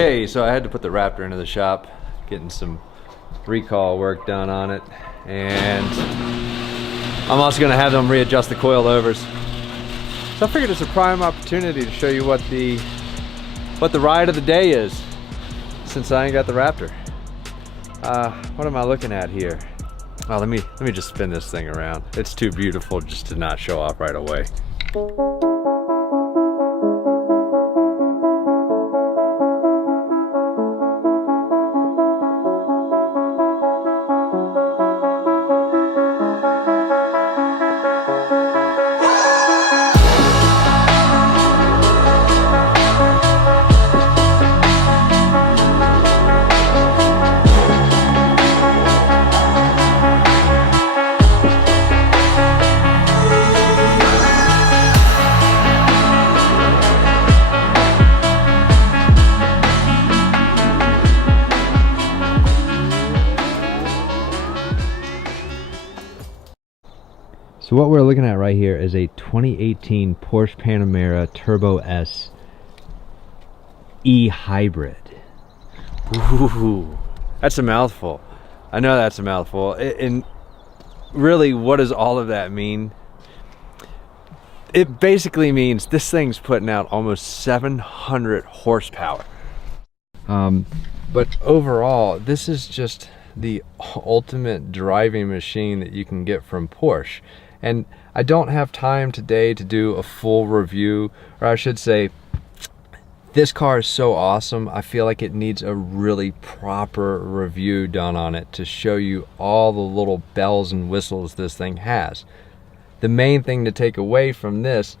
Okay, so I had to put the Raptor into the shop, getting some recall work done on it, and I'm also going to have them readjust the coilovers. So I figured it's a prime opportunity to show you what the ride of the day is, since I ain't got the Raptor. What am I looking at here? Oh, let me just spin this thing around. It's too beautiful just to not show off right away. So what we're looking at right here is a 2018 Porsche Panamera Turbo S E-Hybrid. Ooh, that's a mouthful. I know that's a mouthful. And really, what does all of that mean? It basically means this thing's putting out almost 700 horsepower. But overall, this is just the ultimate driving machine that you can get from Porsche. And I don't have time today to do a full review, or I should say, this car is so awesome, I feel like it needs a really proper review done on it to show you all the little bells and whistles this thing has. The main thing to take away from this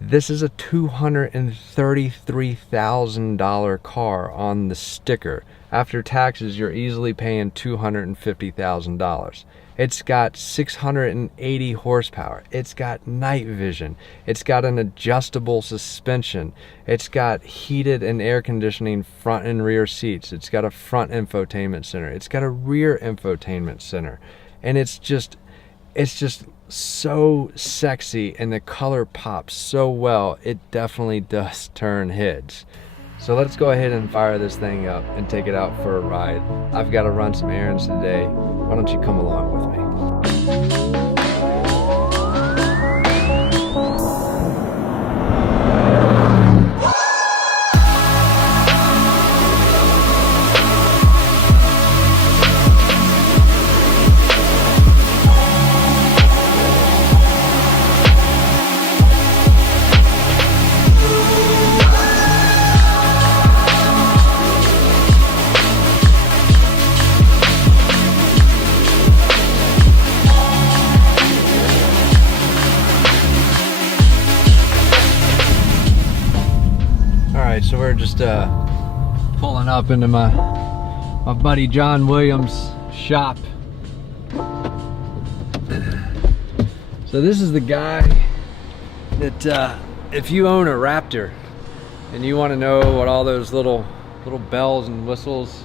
is a $233,000 car on the sticker. After taxes, you're easily paying $250,000. It's got 680 horsepower. It's got night vision. It's got an adjustable suspension. It's got heated and air conditioning front and rear seats. It's got a front infotainment center. It's got a rear infotainment center. And it's just so sexy, and the color pops so well. It definitely does turn heads. So let's go ahead and fire this thing up and take it out for a ride. I've got to run some errands today. Why don't you come along with me? So we're just pulling up into my buddy John Williams' shop. So this is the guy that if you own a Raptor and you want to know what all those little bells and whistles,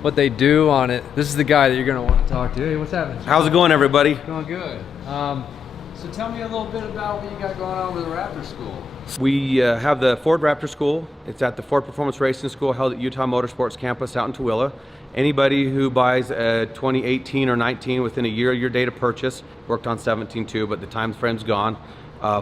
what they do on it, this is the guy that you're going to want to talk to. Hey, what's happening? How's it going, everybody? Going good. So tell me a little bit about what you got going on with the Raptor School. We have the Ford Raptor School. It's at the Ford Performance Racing School held at Utah Motorsports Campus out in Tooele. Anybody who buys a 2018 or 19 within a year of your date of purchase, worked on 17 too, but the time frame's gone,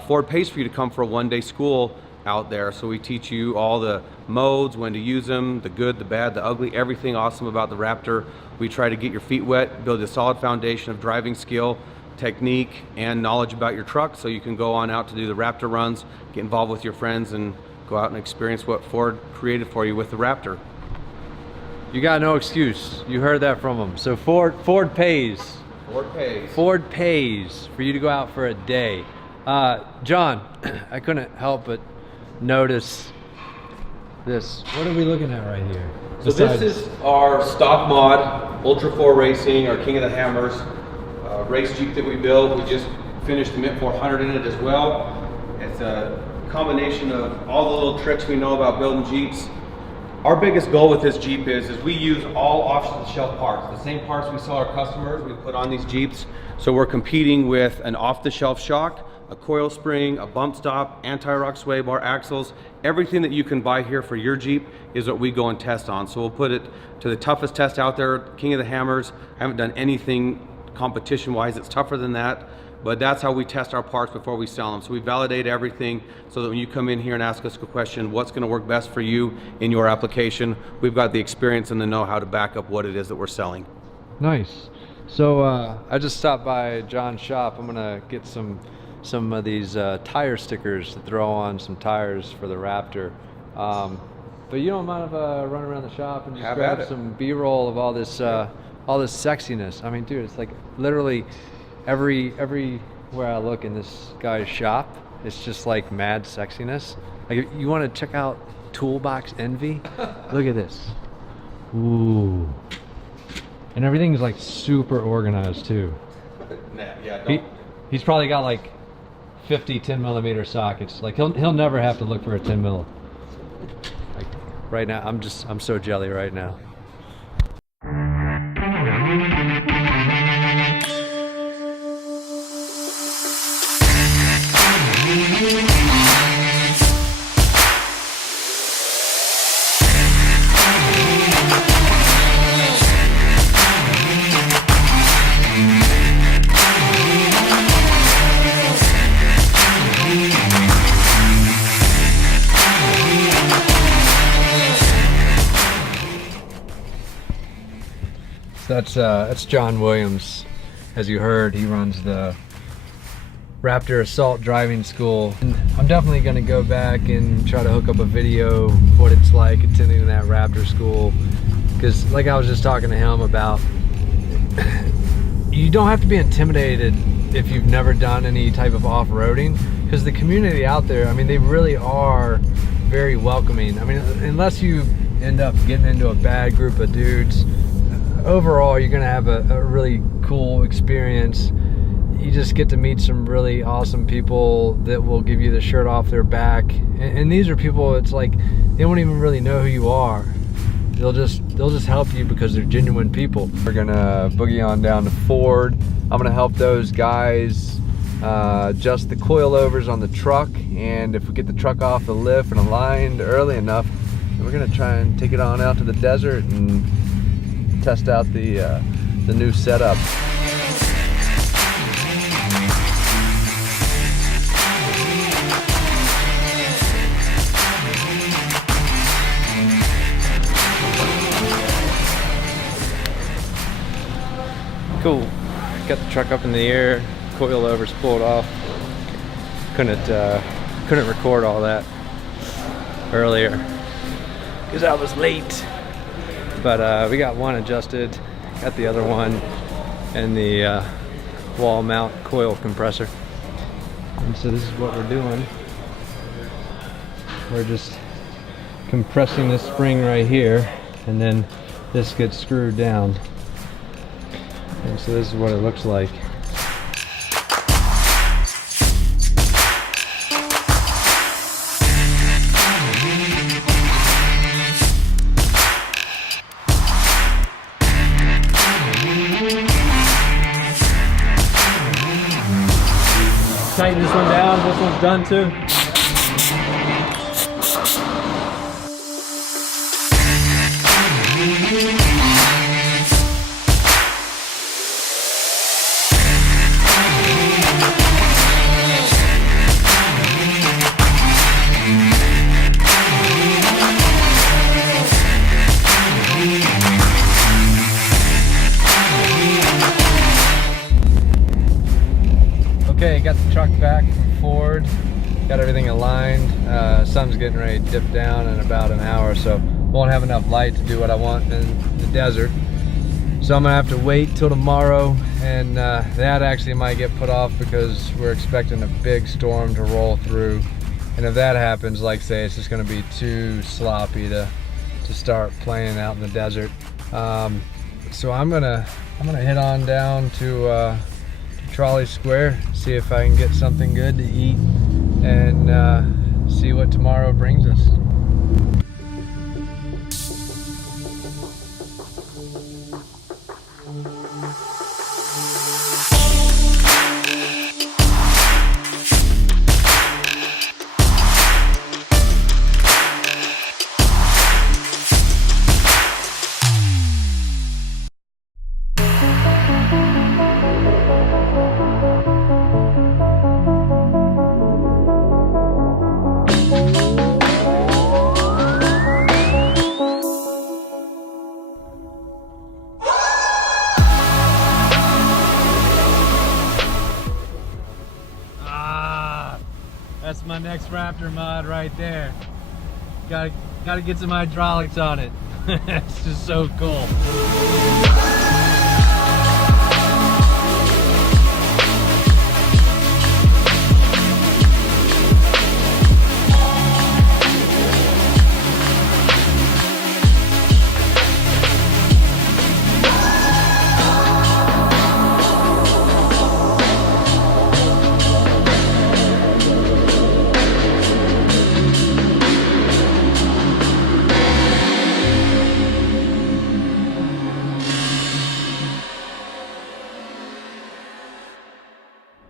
Ford pays for you to come for a one-day school out there. So we teach you all the modes, when to use them, the good, the bad, the ugly, everything awesome about the Raptor. We try to get your feet wet, build a solid foundation of driving skill, technique, and knowledge about your truck, so you can go on out to do the Raptor runs, get involved with your friends, and go out and experience what Ford created for you with the Raptor. You got no excuse. You heard that from them. So Ford pays. Ford pays. Ford pays for you to go out for a day. John, I couldn't help but notice this. What are we looking at right here? So this is our stock mod, Ultra 4 Racing, our King of the Hammers. Race Jeep that we built. We just finished the Mint 400 in it as well. It's a combination of all the little tricks we know about building Jeeps. Our biggest goal with this Jeep is we use all off-the-shelf parts. The same parts we sell our customers, we put on these Jeeps. So we're competing with an off-the-shelf shock, a coil spring, a bump stop, anti-rock sway bar, axles. Everything that you can buy here for your Jeep is what we go and test on. So we'll put it to the toughest test out there, king of the hammers. I haven't done anything competition-wise that's tougher than that, but that's how we test our parts before we sell them. So we validate everything so that when you come in here and ask us a question, what's gonna work best for you in your application, we've got the experience and the know-how to back up what it is that we're selling. Nice. So I just stopped by John's shop. I'm gonna get some of these tire stickers to throw on some tires for the Raptor. But you don't mind if I run around the shop and just grab some B-roll of all this sexiness? I mean, dude, it's like literally everywhere I look in this guy's shop, it's just like mad sexiness. Like, you want to check out Toolbox Envy? Look at this. Ooh. And everything's like super organized too. Yeah, he's probably got like 50 10mm sockets. Like he'll never have to look for a 10mm. Like right now, I'm so jelly right now. That's John Williams. As you heard, he runs the Raptor Assault Driving School. And I'm definitely going to go back and try to hook up a video of what it's like attending that Raptor school, because like I was just talking to him about, you don't have to be intimidated if you've never done any type of off-roading, because the community out there, I mean, they really are very welcoming. I mean, unless you end up getting into a bad group of dudes, overall you're gonna have a really cool experience. You just get to meet some really awesome people that will give you the shirt off their back, and these are people, it's like they won't even really know who you are. They'll just help you because they're genuine people. We're gonna boogie on down to Ford. I'm gonna help those guys adjust the coilovers on the truck, and if we get the truck off the lift and aligned early enough, we're gonna try and take it on out to the desert and test out the new setup. Cool. Got the truck up in the air, coilovers pulled off. Couldn't record all that earlier because I was late. But we got one adjusted, got the other one, and the wall mount coil compressor. And so this is what we're doing. We're just compressing this spring right here, and then this gets screwed down. And so this is what it looks like. Tighten this one down, this one's done too. Okay, got the truck back from Ford, got everything aligned. Sun's getting ready to dip down in about an hour, so won't have enough light to do what I want in the desert. So I'm gonna have to wait till tomorrow, and that actually might get put off because we're expecting a big storm to roll through. And if that happens, like say, it's just gonna be too sloppy to start playing out in the desert. So I'm gonna head on down to Trolley Square, see if I can get something good to eat, and see what tomorrow brings us. my next Raptor mod right there. Gotta get some hydraulics on it. It's just so cool.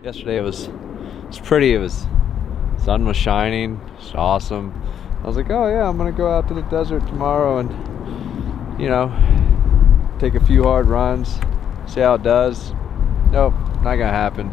Yesterday it was pretty. Sun was shining. It's awesome. I was like, oh yeah, I'm gonna go out to the desert tomorrow and, you know, take a few hard runs, see how it does. Nope, not gonna happen.